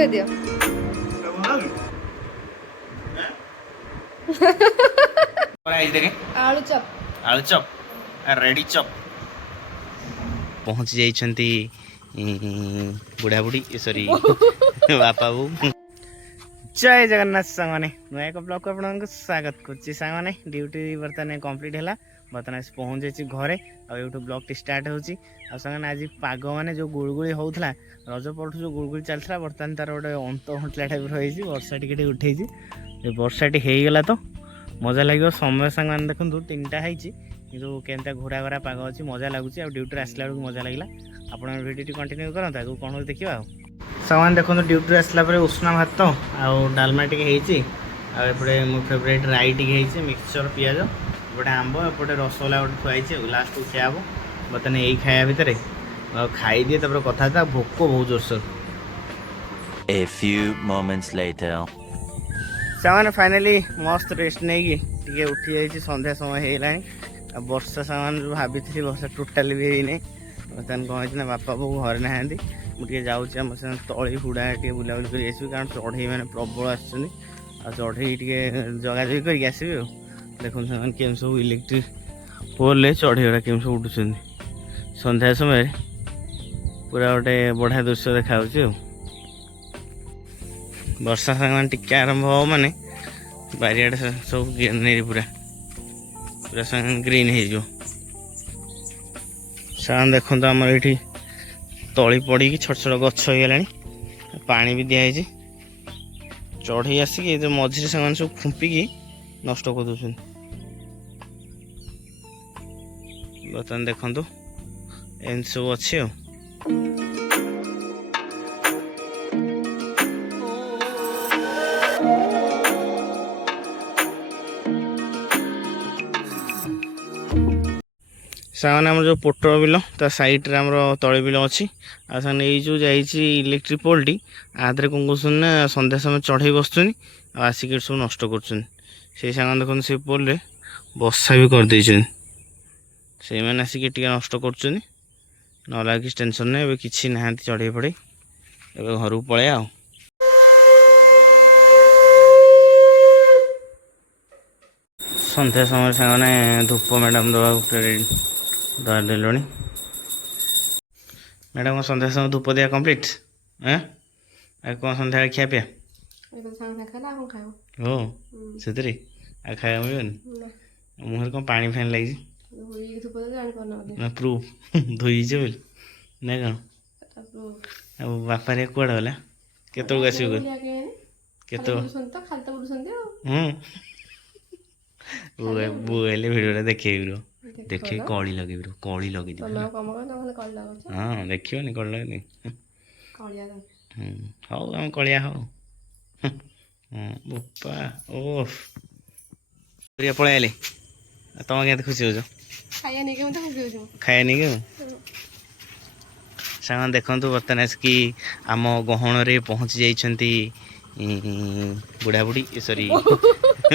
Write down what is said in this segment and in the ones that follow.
ଥୋଇ ଦିଅ। ଆଳୁ ଚପ ଆଳୁ ଚପ ରେଡି ଚପ ପହଞ୍ଚି ଯାଇଛନ୍ତି ବୁଢ଼ାବୁଢ଼ୀ ସରି ବାପା ବୋଉ। ଜୟ ଜଗନ୍ନାଥ ସାଙ୍ଗମାନେ ନୂଆ ଏକ ବ୍ଲଗକୁ ଆପଣଙ୍କୁ ସ୍ୱାଗତ କରୁଛି। ସାଙ୍ଗମାନେ ଡ୍ୟୁଟି ବର୍ତ୍ତମାନ କମ୍ପ୍ଲିଟ୍ ହେଲା, ବର୍ତ୍ତମାନ ଆସି ପହଞ୍ଚିଛି ଘରେ ଆଉ ଏଇଠୁ ବ୍ଲଗ୍ଟି ଷ୍ଟାର୍ଟ ହେଉଛି। ଆଉ ସାଙ୍ଗମାନେ ଆଜି ପାଗ ମାନେ ଯେଉଁ ଗୁଳୁଗୁଳି ହେଉଥିଲା, ରଜ ପରଠୁ ଯେଉଁ ଗୁଳୁଗୁଳି ଚାଲିଥିଲା ବର୍ତ୍ତମାନ ତାର ଗୋଟେ ଅନ୍ତ ଘଣ୍ଟିଲା ଟାଇପ୍ର ହେଇଛି। ବର୍ଷା ଟିକେ ଟିକେ ଉଠେଇଛି, ଏ ବର୍ଷାଟି ହେଇଗଲା ତ ମଜା ଲାଗିବ। ସମୟ ସାଙ୍ଗମାନେ ଦେଖନ୍ତୁ 3ଟା ହେଇଛି କିନ୍ତୁ କେମିତି ଘୋରା ଘୋରା ପାଗ ଅଛି, ମଜା ଲାଗୁଛି। ଆଉ ଡ୍ୟୁଟିରେ ଆସିଲା ବେଳକୁ ମଜା ଲାଗିଲା। ଆପଣଙ୍କ ଭିଡ଼ିଓଟି କଣ୍ଟିନ୍ୟୁ କରନ୍ତୁ, ଆଗକୁ କ'ଣ ହେଉଛି ଦେଖିବା। ଆଉ ସାଙ୍ଗମାନେ ଦେଖନ୍ତୁ ଡ୍ୟୁଟିରୁ ଆସିଲା ପରେ ଉଷୁନା ଭାତ ଆଉ ଡାଲମା ଟିକେ ହେଇଛି, ଆଉ ଏପଟେ ମୋ ଫେଭରାଇଟ୍ ରାଇ ଟିକେ ହେଇଛି, ମିକ୍ସଚର ପିଆଜ, ଏପଟେ ଆମ୍ବ, ଏପଟେ ରସଗୋଲା ଗୋଟେ ଥୁଆ ହେଇଛି। ଆଉ ଲାଷ୍ଟକୁ ଖିଆ ହେବ। ବର୍ତ୍ତମାନ ଏଇ ଖାଇବା ଭିତରେ ଆଉ ଖାଇଦିଏ, ତାପରେ କଥାବାର୍ତ୍ତା। ଭୋକ ବହୁତ ଜୋରସୋର। A few moments later. ସାଙ୍ଗମାନେ ଫାଇନାଲି ମସ୍ତ ରେଷ୍ଟ ନେଇକି ଟିକେ ଉଠି ଯାଇଛି, ସନ୍ଧ୍ୟା ସମୟ ହେଇଗଲାଣି। ଆଉ ବର୍ଷା ସାମାନ ଯେଉଁ ଭାବିଥିଲି ବର୍ଷା ଟୋଟାଲି ବି ହେଇନି। ବର୍ତ୍ତମାନ କ'ଣ ହେଇଛି ନା ବାପା ବୋଉ ଘରେ ନାହାନ୍ତି, ମୁଁ ଟିକେ ଯାଉଛି ଆମ ସେ ତଳି ହୁଡ଼ା ଟିକେ ବୁଲାବୁଲି କରି ଆସିବି, କାରଣ ଚଢ଼େଇ ମାନେ ପ୍ରବଳ ଆସୁଛନ୍ତି। ଆଉ ଚଢ଼େଇ ଟିକେ ଜଗାଜଗି କରିକି ଆସିବି। ଆଉ ଦେଖନ୍ତୁ ସେମାନେ କେମିତି ସବୁ ଇଲେକ୍ଟ୍ରିକ୍ ପୋଲ୍ରେ ଚଢ଼େଇ ଗୁଡ଼ା କେମିତି ସବୁ ଉଠୁଛନ୍ତି ସନ୍ଧ୍ୟା ସମୟରେ, ପୁରା ଗୋଟେ ବଢ଼ିଆ ଦୃଶ୍ୟ ଦେଖାଯାଉଛି। ଆଉ ବର୍ଷା ସାଙ୍ଗମାନେ ଟିକେ ଆରମ୍ଭ ହେବ ମାନେ ବାରିଆଡ଼େ ସବୁ ଗ୍ରୀନେରୀ ପୁରା ପୁରା ସାଙ୍ଗେ ଗ୍ରୀନ୍ ହେଇଯିବ। ସାଙ୍ଗମାନେ ଦେଖନ୍ତୁ ଆମର ଏଇଠି ତଳି ପଡ଼ିକି ଛୋଟ ଛୋଟ ଗଛ ହେଇଗଲାଣି, ପାଣି ବି ଦିଆହେଇଛି। ଚଢ଼େଇ ଆସିକି ଏ ଯେଉଁ ମଝିରେ ସେମାନେ ସବୁ ଖୁମ୍ପିକି ନଷ୍ଟ କରିଦେଉଛନ୍ତି। ବର୍ତ୍ତମାନ ଦେଖନ୍ତୁ ଏମିତି ସବୁ ଅଛି। ଆଉ ସାଙ୍ଗମାନେ ଆମର ଯେଉଁ ପୋଟଳ ବିଲ ତା ସାଇଡ଼୍ରେ ଆମର ତଳି ବିଲ ଅଛି। ଆଉ ସାଙ୍ଗମାନେ ଏଇ ଯେଉଁ ଯାଇଛି ଇଲେକ୍ଟ୍ରିକ୍ ପୋଲ୍ଟି, ଆଦେହରେ କ'ଣ କରୁଛନ୍ତି ନା ସନ୍ଧ୍ୟା ସମୟ ଚଢ଼େଇ ବସୁଛନ୍ତି ଆଉ ଆସିକି ସବୁ ନଷ୍ଟ କରୁଛନ୍ତି। ସେଇ ସାଙ୍ଗମାନେ ଦେଖନ୍ତୁ ସେ ପୋଲ୍ରେ ବସା ବି କରିଦେଇଛନ୍ତି, ସେଇମାନେ ଆସିକି ଟିକେ ନଷ୍ଟ କରୁଛନ୍ତି। ନହେଲେ ଆଉ କିଛି ଟେନସନ୍ ନାହିଁ, ଏବେ କିଛି ନାହାନ୍ତି ଚଢ଼େଇ ପଢ଼େଇ, ଏବେ ଘରକୁ ପଳେଇବା। ଆଉ ସନ୍ଧ୍ୟା ସମୟରେ ସାଙ୍ଗମାନେ ଧୂପ ମ୍ୟାଡ଼ାମ୍ ଦେବାକୁ ଦେଲେଣି। ମ୍ୟାଡ଼ାମ୍ କ'ଣ ସନ୍ଧ୍ୟା ସମୟ ଧୂପ ଦିଆ କମ୍ପ୍ଲିଟ୍? ଆଉ କ'ଣ ସନ୍ଧ୍ୟାବେଳେ ଖିଆ ପିଆ? ଓ ସେଥିରେ ଆଉ ଖାଇବା ମିଳିବନି? ମୁହଁରେ କ'ଣ ପାଣି ଫାଣି ଲାଗିଛି ନା ପ୍ରୁଫ୍ ଧୋଇଛ ବୋଲି ନା କ'ଣ? ଆଉ ବାପା ରେ କୁଆଡ଼େ ଗଲା? କେତେବେଳକୁ ଆସିବ? କେତେବେଳେ? ବୋଉ ହେଲେ ଭିଡ଼ିଓଟା ଦେଖେଇବି ରୁହ, ଦେଖେଇ କଳି ଲଗେଇବି ରୁହ, କଳି ଲଗେଇଦେବି। ହଁ ଦେଖିବନି କଳି ଲଗେଇନି। ହଉ ଆମେ କଳିଆ ହଉ। ବୋପା ଓଫ୍ ପଳେଇ ଆଇଲେ। ତମେ କେମିତି ଖୁସି ହଉଛ? ଖାଇବା ନେଇକି ଆଉ ସାଙ୍ଗମାନେ ଦେଖନ୍ତୁ ବର୍ତ୍ତମାନ ଆସିକି ଆମ ଗହଣରେ ପହଞ୍ଚି ଯାଇଛନ୍ତି ବୁଢ଼ାବୁଢ଼ୀ ସରି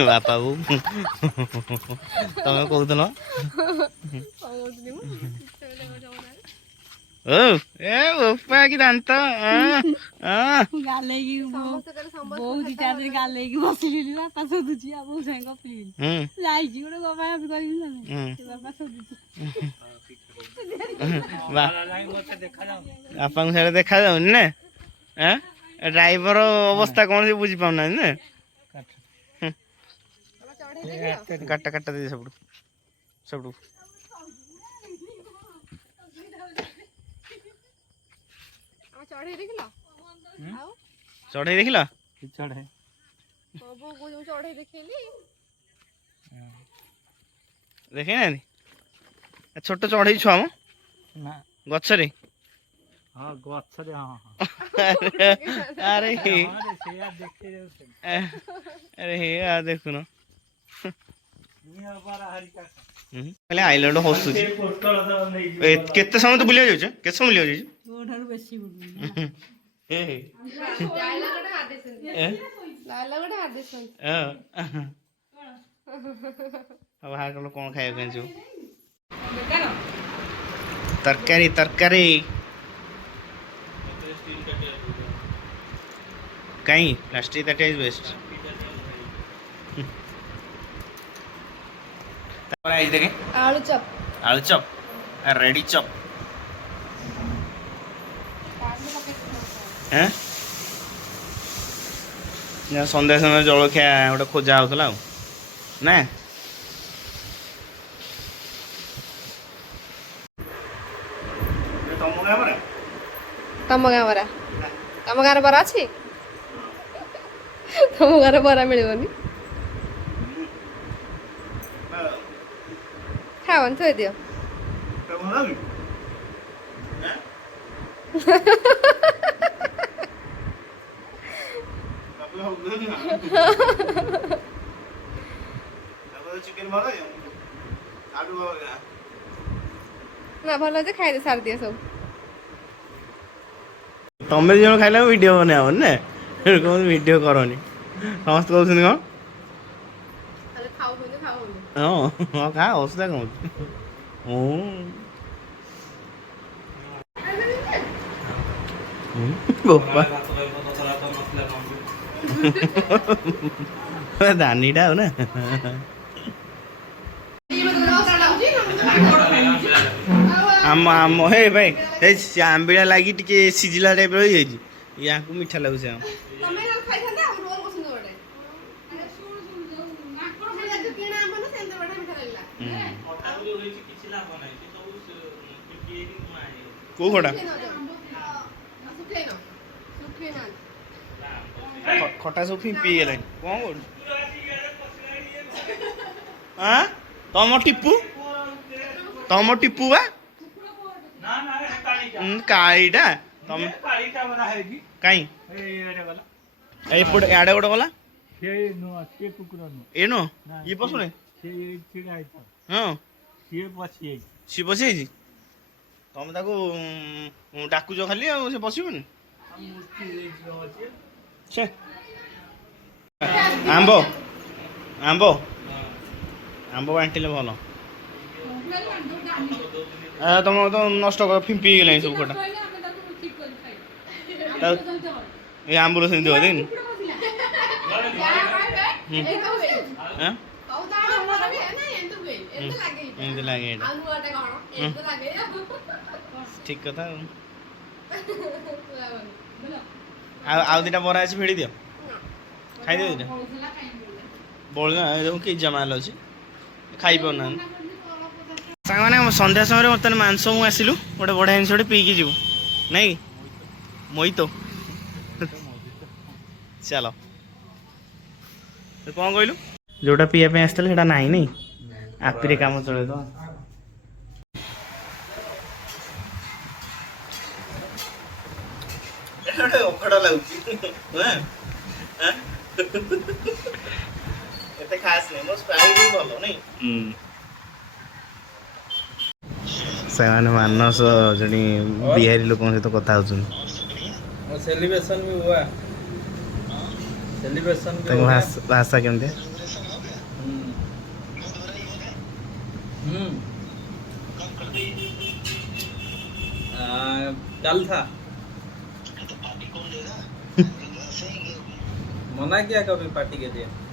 ବାପା ବୋଉ। ତମେ କହୁଥିଲ ଓ ଏ ବୋପା କି ଦାନ୍ତ ଗାଲେଇକି ବୋଉ ଦି ଚାରି ଦିନ ଗାଲେଇକି ବସିଲି। ବାପା ଶୋଧୁଛି ଆଉ ବୋଉ ସାଙ୍ଗେ ଗପିଲି ଯାଇଛି ଗୋଟେ ଗପା ଗପି କରିବି ନା ବାପା ଶୋଧୁଛି। ବାପାଙ୍କୁ ସିଆଡ଼େ ଦେଖାଯାଉନି ନା? ଡ୍ରାଇଭର ଅବସ୍ଥା କ'ଣ ସେ ବୁଝିପାରୁନାହାନ୍ତି ନା? କାଟା କାଟା ଦେଇ ସବୁଠୁ ସବୁଠୁ ଚଢ଼େଇ ଦେଖିଲ? ଦେଖେଇନାହାନ୍ତି? ଛୋଟ ଚଢ଼େଇ ଛୁଆ ମ ଗଛରେ। ଆରେ ଆରେ ଦେଖୁନ ଆଇଲାଣ୍ଡ ହସୁଛି। କେତେ ସମୟ ତ ବୁଲିବାକୁ ଯାଉଛ? କେତେ ସମୟ ବୁଲିବାକୁ ଯାଇଛୁ? ବାହାର କଲ କ'ଣ ଖାଇବାକୁ ଆଣିଛୁ? ତରକାରୀ ତରକାରୀ कहीं plastic that is best I देखे आलू चप आलू चप रेडी चप हैं सन्ध्या समय जलखिया गोटे खोजा होता ना तम गाँ बरा तम गाँव बरा अच्छी तम गाँव बरा मिलबनी खाओ थोड़ी दियो चिकेन भल ना भल जे खाई दे सार दिए सब तमें जो खाइला वीडियो बना ना वीडियो करनी समस्त कहते कौन हाँ हाँ खा असुविधा कौन दानीटा हो ना आम आम हे भाई हे आंबिला लगी टिके सिझिला टाइप रही जाइए या मीठा लगुच को खटा खटा सब पी गले कौन कर तम टिपू बा काईटा तम कहीं एपटे आड़े गोटे गला एनो ये पशुने हाँ सी पशि तम ताको डाकुच खाली से पशुनि आंब आंब आंब बांटिले भल तुम तो नष्ट कर फिंपी गला सब खटा ये आंबुर से दिन लगे ठीक कथा आउ दुटा बरा अच्छे फेड़ी दियो खाई दियो दुटा बोलना कि जमाल अच्छे खाई पाना सांगने सन्ध्या समय बर्तमान मांस मु आसलु गोटे बढ़िया जिन पीकी जीव नहीं moi तो चलो कौन कहलु जोटा पीवा आसते ना नहीं आपी काम चले तो ଅଖାଡ ଲାଗୁଛି ଏତେ ଖାସ୍ ନାହିଁ ମୋ ସ୍ପ୍ରାଇଟ୍ ବି ଭଲ ନାଇଁ ସେମାନେ ମାନସ ଜଣେ ବିହାରୀ ଲୋକଙ୍କ ସହିତ କଥା ହଉଛନ୍ତି सेलिब्रेशन भी हुआ सेलिब्रेशन भी ତାଙ୍କ ଭାଷା କେମିତି कल था मना किया कभी पार्टी के लिए